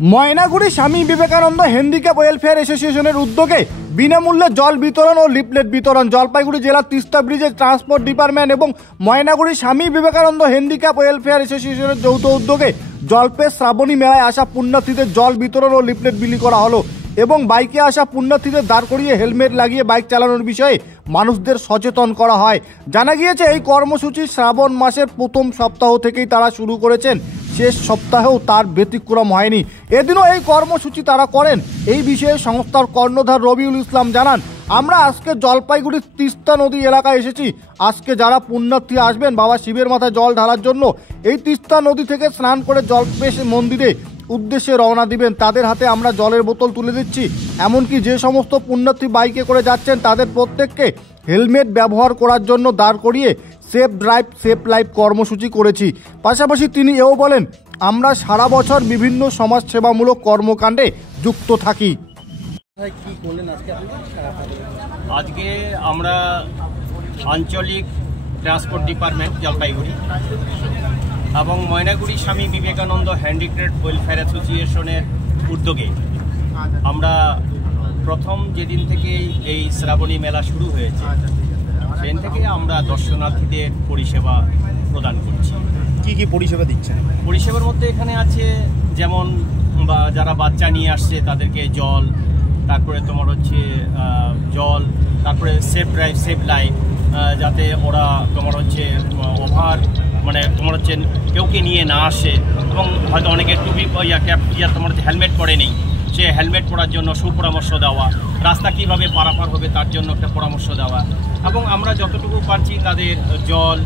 Maynaguri Swami Vivekananda handicap welfare অ্যাসোসিয়েশনের উদ্যোগে বিনামূল্যে জল বিতরণ ও লিফলেট বিতরণ। জলপাইগুড়ি জেলার তিস্তা ব্রিজের ট্রান্সপোর্ট ডিপার্টমেন্ট এবং ময়নাগুড়ি স্বামী বিবেকানন্দ হ্যান্ডিক্যাপ ওয়েলফেয়ার অ্যাসোসিয়েশনের যৌথ উদ্যোগে জলপেশ শ্রাবণী মেলায় আসা পুণ্যার্থীদের জল বিতরণ ও লিফলেট বিলি করা হলো এবং বাইকে আসা পুণ্যার্থীদের দাঁড় করিয়ে হেলমেট লাগিয়ে বাইক চালানোর বিষয়ে মানুষদের সচেতন করা হয়। জানা গিয়েছে এই কর্মসূচি শ্রাবণ মাসের প্রথম সপ্তাহ থেকেই তারা শুরু করেছেন, শেষ সপ্তাহেও তার ব্যতিক্রম হয়নি। এদিনও এই কর্মসূচি তারা করেন। এই বিষয়ে সংস্থার কর্ণধার রবিউল ইসলাম জানান, আমরা আজকে জলপাইগুড়ির তিস্তা নদী এলাকায় এসেছি। আজকে যারা পুণ্যার্থী আসবেন বাবা শিবের মাথায় জল ঢালার জন্য, এই তিস্তা নদী থেকে স্নান করে জলপেশ মন্দিরে উদ্দেশ্যে রওনা দিবেন, তাদের হাতে আমরা জলের বোতল তুলে দিচ্ছি। এমনকি যে সমস্ত পুণ্যার্থী বাইকে করে যাচ্ছেন তাদের প্রত্যেককে হেলমেট ব্যবহার করার জন্য দাঁড় করিয়ে সেফ ড্রাইভ সেফ লাইফ কর্মসূচি করেছি। পাশাপাশি তিনি এও বলেন, আমরা সারা বছর বিভিন্ন সমাজসেবামূলক কর্মকাণ্ডে যুক্ত থাকি। আজকে আমরা আঞ্চলিক ট্রান্সপোর্ট ডিপার্টমেন্ট জলপাইগুড়ি এবং ময়নাগুড়ি স্বামী বিবেকানন্দ হ্যান্ডিক্যাপ ওয়েলফেয়ার অ্যাসোসিয়েশনের উদ্যোগে আমরা প্রথম যেদিন থেকে এই শ্রাবণী মেলা শুরু হয়েছে সেদিন থেকে আমরা দর্শনার্থীদের পরিষেবা প্রদান করছি। কি কি পরিষেবা দিচ্ছেন? পরিষেবার মধ্যে এখানে আছে যেমন যারা বাচ্চা নিয়ে আসছে তাদেরকে জল, তারপরে তোমার হচ্ছে জল, তারপরে সেফ ড্রাইভ সেফ লাইফ, যাতে ওরা তোমার হচ্ছে ওভার মানে তোমার হচ্ছে কেউকে নিয়ে না আসে এবং হয়তো অনেকে টুপি ক্যাপ তোমার হচ্ছে হেলমেট পরে নেই, সে হেলমেট পরার জন্য সুপরামর্শ দেওয়া, রাস্তা কীভাবে পারাপার হবে তার জন্য একটা পরামর্শ দেওয়া এবং আমরা যতটুকু পারছি তাদের জল,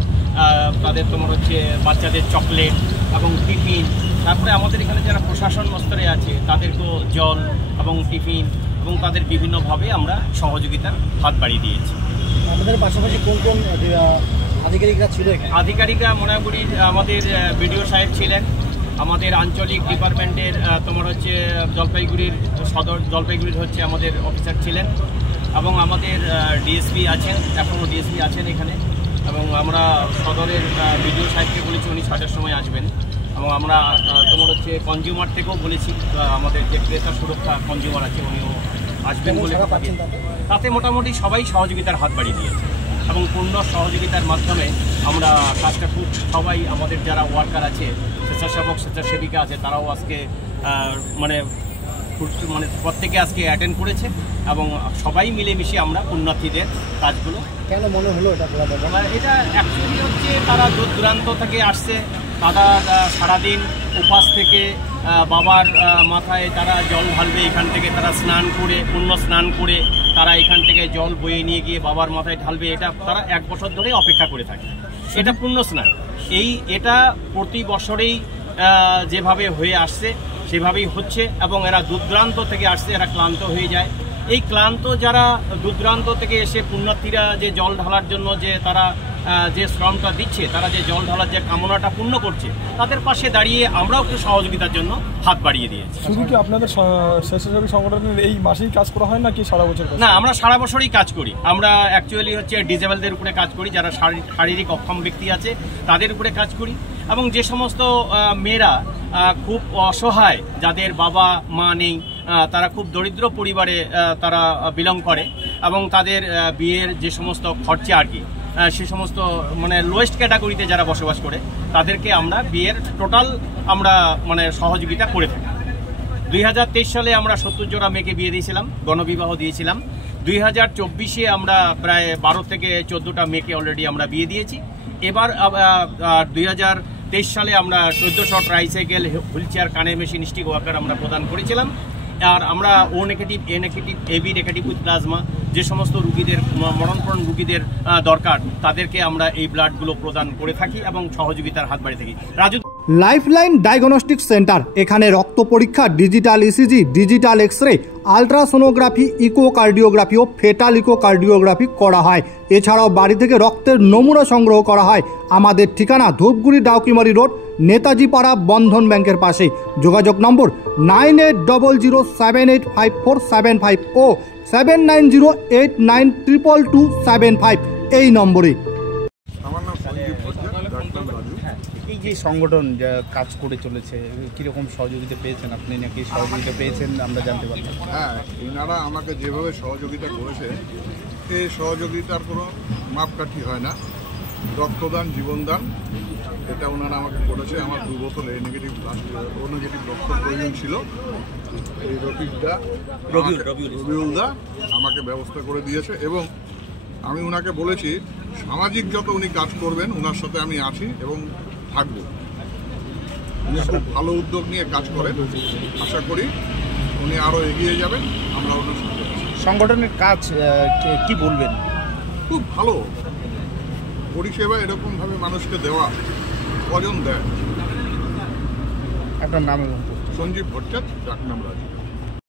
তাদের তোমার হচ্ছে বাচ্চাদের চকলেট এবং টিফিন, তারপরে আমাদের এখানে যারা প্রশাসন স্তরে আছে তাদেরকেও জল এবং টিফিন এবং তাদের বিভিন্নভাবে আমরা সহযোগিতার হাত বাড়িয়ে দিয়েছি। আমাদের পাশাপাশি কোন কোন আধিকারিকরা ছিল? আধিকারিকরা ময়নাগুড়ির আমাদের বিডিও সাহেব ছিলেন, আমাদের আঞ্চলিক ডিপার্টমেন্টের তোমার হচ্ছে জলপাইগুড়ির সদর জলপাইগুড়ির হচ্ছে আমাদের অফিসার ছিলেন এবং আমাদের ডিএসপি আছেন, এখনও ডিএসপি আছেন এখানে এবং আমরা সদরের বিডিও সাহেবকে বলেছি উনি 6টার সময় আসবেন এবং আমরা তোমার হচ্ছে কনজিউমার থেকেও বলেছি আমাদের যে ক্রেতা সুরক্ষা কনজিউমার আছে উনিও আসবেন বলে, তাতে মোটামুটি সবাই সহযোগিতার হাত বাড়িয়ে দিয়েছে এবং পূর্ণ সহযোগিতার মাধ্যমে আমরা কাজটা খুব সবাই আমাদের যারা ওয়ার্কার আছে, স্বেচ্ছাসেবক স্বেচ্ছাসেবিকা আছে, তারাও আজকে মানে প্রত্যেকে আজকে অ্যাটেন্ড করেছে এবং সবাই মিলেমিশে আমরা পুণ্যার্থীদের কাজগুলো। কেন মনে হলো এটা অ্যাকচুয়ালি হচ্ছে তারা দূর দূরান্ত থেকে আসছে, তারা সারাদিন উপাস থেকে বাবার মাথায় তারা জল ঢালবে, এখান থেকে তারা স্নান করে পুণ্য স্নান করে তারা এখান থেকে জল বয়ে নিয়ে গিয়ে বাবার মাথায় ঢালবে, এটা তারা 1 বছর ধরে অপেক্ষা করে থাকে। এটা পুণ্য স্নান, এটা প্রতি বছরেই যেভাবে হয়ে আসছে সেভাবেই হচ্ছে এবং এরা দূরদূরান্ত থেকে আসছে, এরা ক্লান্ত হয়ে যায়। এই ক্লান্ত যারা দূরদূরান্ত থেকে এসে পুণ্যার্থীরা যে জল ঢালার জন্য যে তারা যে শ্রমটা দিচ্ছে, তারা যে জল ঢালার যে কামনাটা পূর্ণ করছে, তাদের পাশে দাঁড়িয়ে আমরাও একটু সহযোগিতার জন্য হাত বাড়িয়ে দিয়েছি। শুধু কি আপনাদের স্বেচ্ছাসেবী সংগঠনের এই মাসেই কাজ করা হয় নাকি সারা বছর? না, আমরা সারা বছরই কাজ করি। আমরা অ্যাকচুয়ালি হচ্ছে ডিজেবলদের উপরে কাজ করি, যারা শারীরিক অক্ষম ব্যক্তি আছে তাদের উপরে কাজ করি এবং যে সমস্ত মেয়েরা খুব অসহায়, যাদের বাবা মা নেই, তারা খুব দরিদ্র পরিবারে তারা বিলং করে এবং তাদের বিয়ের যে সমস্ত খরচা আর কি সে সমস্ত মানে লোয়েস্ট ক্যাটাগরিতে যারা বসবাস করে তাদেরকে আমরা বিয়ের টোটাল আমরা মানে সহযোগিতা করে থাকি। 2023 সালে আমরা 70 জোড়া মেয়েকে বিয়ে দিয়েছিলাম, গণবিবাহ দিয়েছিলাম। 2024-এ আমরা প্রায় 12 থেকে 14টা মেয়েকে অলরেডি আমরা বিয়ে দিয়েছি। এবার 2023 সালে আমরা 1400 ট্রাইসাইকেল, হুইল চেয়ার, কানের মেশিন, স্টিক ওয়াকার আমরা প্রদান করেছিলাম। আর আমরা O negative, A negative, AB negative with plasma যে সমস্ত রুগীদের মরণপণ রুগীদের দরকার তাদেরকে আমরা এই ব্লাডগুলো প্রদান করে থাকি এবং সহযোগিতার হাত বাড়িয়ে থাকি। রাজু লাইফলাইন ডায়াগনস্টিক সেন্টার, এখানে রক্ত পরীক্ষা, digital ECG, digital X ray, ultrasonography, echocardiography ও ফেটাল ইকোকার্ডিওগ্রাফি করা হয়। এছাড়াও বাড়ি থেকে রক্তের নমুনা সংগ্রহ করা হয়। আমাদের ঠিকানা ধূপগুড়ি ডাউকিমারি রোড, নেতাজি পাড়া, বন্ধন ব্যাংকের পাশে। যোগাযোগ নম্বর 9800785475 ও 7908922275 এই নম্বরে। আমার নাম সঞ্জীব ভট্টাচার্য, ডাক্তার রাজু। যে সংগঠন যা কাজ করে চলেছে কিরকম সহযোগিতা পেয়েছেন আপনি, নাকি সহযোগিতা পেয়েছেন আমরা জানতে পারলাম? হ্যাঁ, এনারা আমাকে যেভাবে সহযোগিতা করেছে এই সহযোগিতার কোনো মাপকাঠি হয় না। রক্তদান জীবনদান এটা ওনারা আমাকে করেছে। আমার 2 বোতল ও নেগেটিভ রক্ত প্রয়োজন ছিল। এই রবিউলদা আমাকে ব্যবস্থা করে দিয়েছে এবং আমি ওনাকে বলেছি সামাজিক যত উনি কাজ করবেন ওনার সাথে আমি আছি এবং থাকব। উনি খুব ভালো উদ্যোগ নিয়ে কাজ করেন, আশা করি উনি আরও এগিয়ে যাবেন। আমরা ওনার সাথে আছি। সংগঠনের কাজ কি বলবেন? খুব ভালো পরিষেবা, এরকমভাবে মানুষকে দেওয়া কজন দেয়। আপনার নাম এবং সঞ্জীব ভট্টাচার্য, ডাকনাম রাজু।